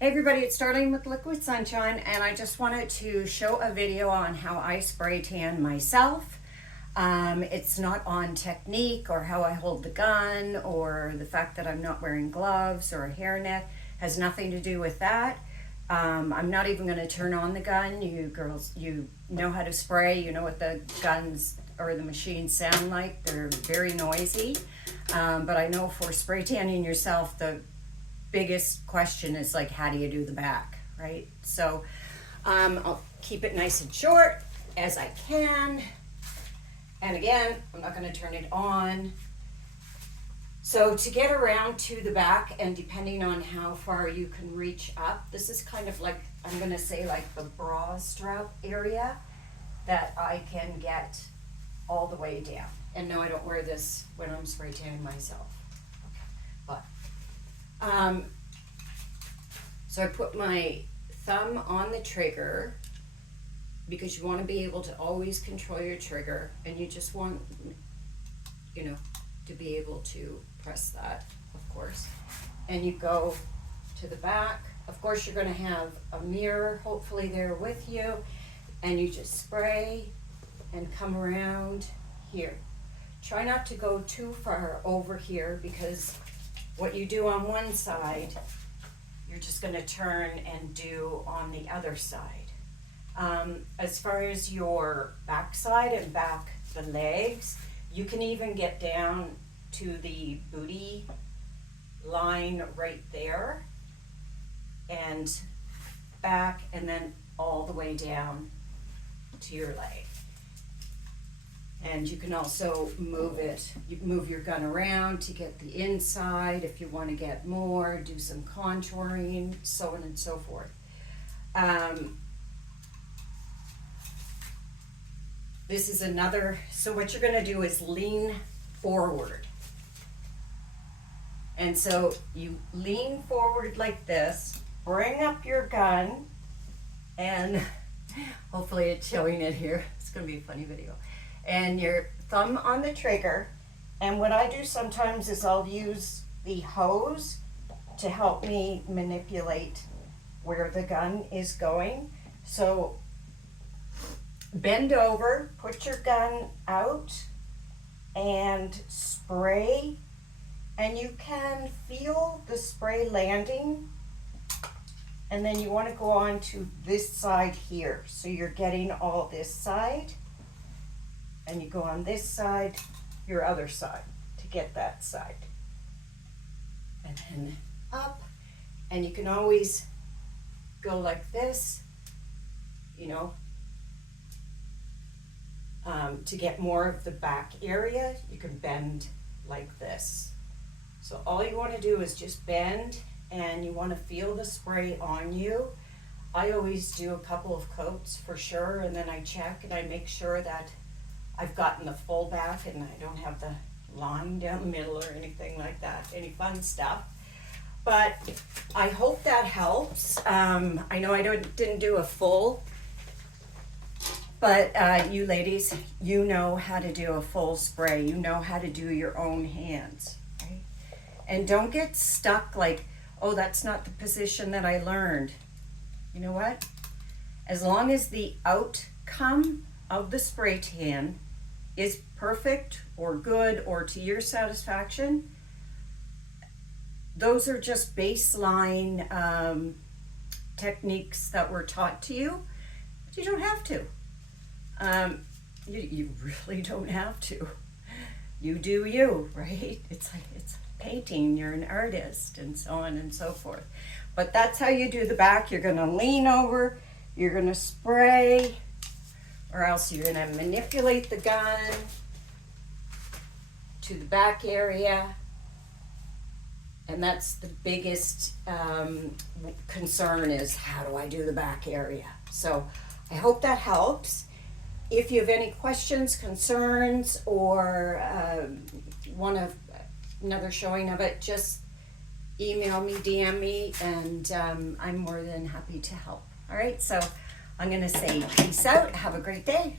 Hey everybody, it's Darlene with Liquid Sunshine, and I just wanted to show a video on how I spray tan myself. It's not on technique or how I hold the gun or the fact that I'm not wearing gloves or a hairnet. Has nothing to do with that. I'm not even going to turn on the gun. You girls, you know how to spray. You know what the guns or the machines sound like. They're very noisy. But I know for spray tanning yourself, the biggest question is like, how do you do the back, right? So I'll keep it nice and short as I can. And again, I'm not going to turn it on. So to get around to the back, and depending on how far you can reach up, this is kind of like, I'm going to say like the bra strap area that I can get all the way down. And no, I don't wear this when I'm spray tanning myself. Okay. But so I put my thumb on the trigger because you want to be able to always control your trigger, and you just want, you know, to be able to press that, of course. And you go to the back. Of course, you're going to have a mirror hopefully there with you, and you just spray and come around here. Try not to go too far over here, because what you do on one side, you're just going to turn and do on the other side. As far as your back side and back the legs, you can even get down to the booty line right there and back, and then all the way down to your leg. And you can also move it, you move your gun around to get the inside if you want to get more, do some contouring, so on and so forth. This is another, so what you're going to do is lean forward. And so you lean forward like this, bring up your gun, and hopefully it's showing it here. It's going to be a funny video. And your thumb on the trigger. And what I do sometimes is I'll use the hose to help me manipulate where the gun is going. So bend over, put your gun out, and spray. And you can feel the spray landing. And then you want to go on to this side here. So you're getting all this side. And you go on this side, your other side, to get that side. And then up, and you can always go like this, you know, to get more of the back area, you can bend like this. So all you want to do is just bend, and you want to feel the spray on you. I always do a couple of coats for sure, and then I check and I make sure that I've gotten the full back and I don't have the line down the middle or anything like that, any fun stuff. But I hope that helps. I know I didn't do a full, but you ladies, you know how to do a full spray. You know how to do your own hands, right? And don't get stuck like, oh, that's not the position that I learned. You know what? As long as the outcome of the spray tan is perfect or good or to your satisfaction, those are just baseline techniques that were taught to you, but you don't have to. You really don't have to. You do you, right? It's like, it's painting, you're an artist, and so on and so forth. But that's how you do the back. You're gonna lean over, you're gonna spray, or else you're going to manipulate the gun to the back area. And that's the biggest concern, is how do I do the back area? So I hope that helps. If you have any questions, concerns, or want another showing of it, just email me, DM me, and I'm more than happy to help. All right, so I'm going to say peace out. Have a great day.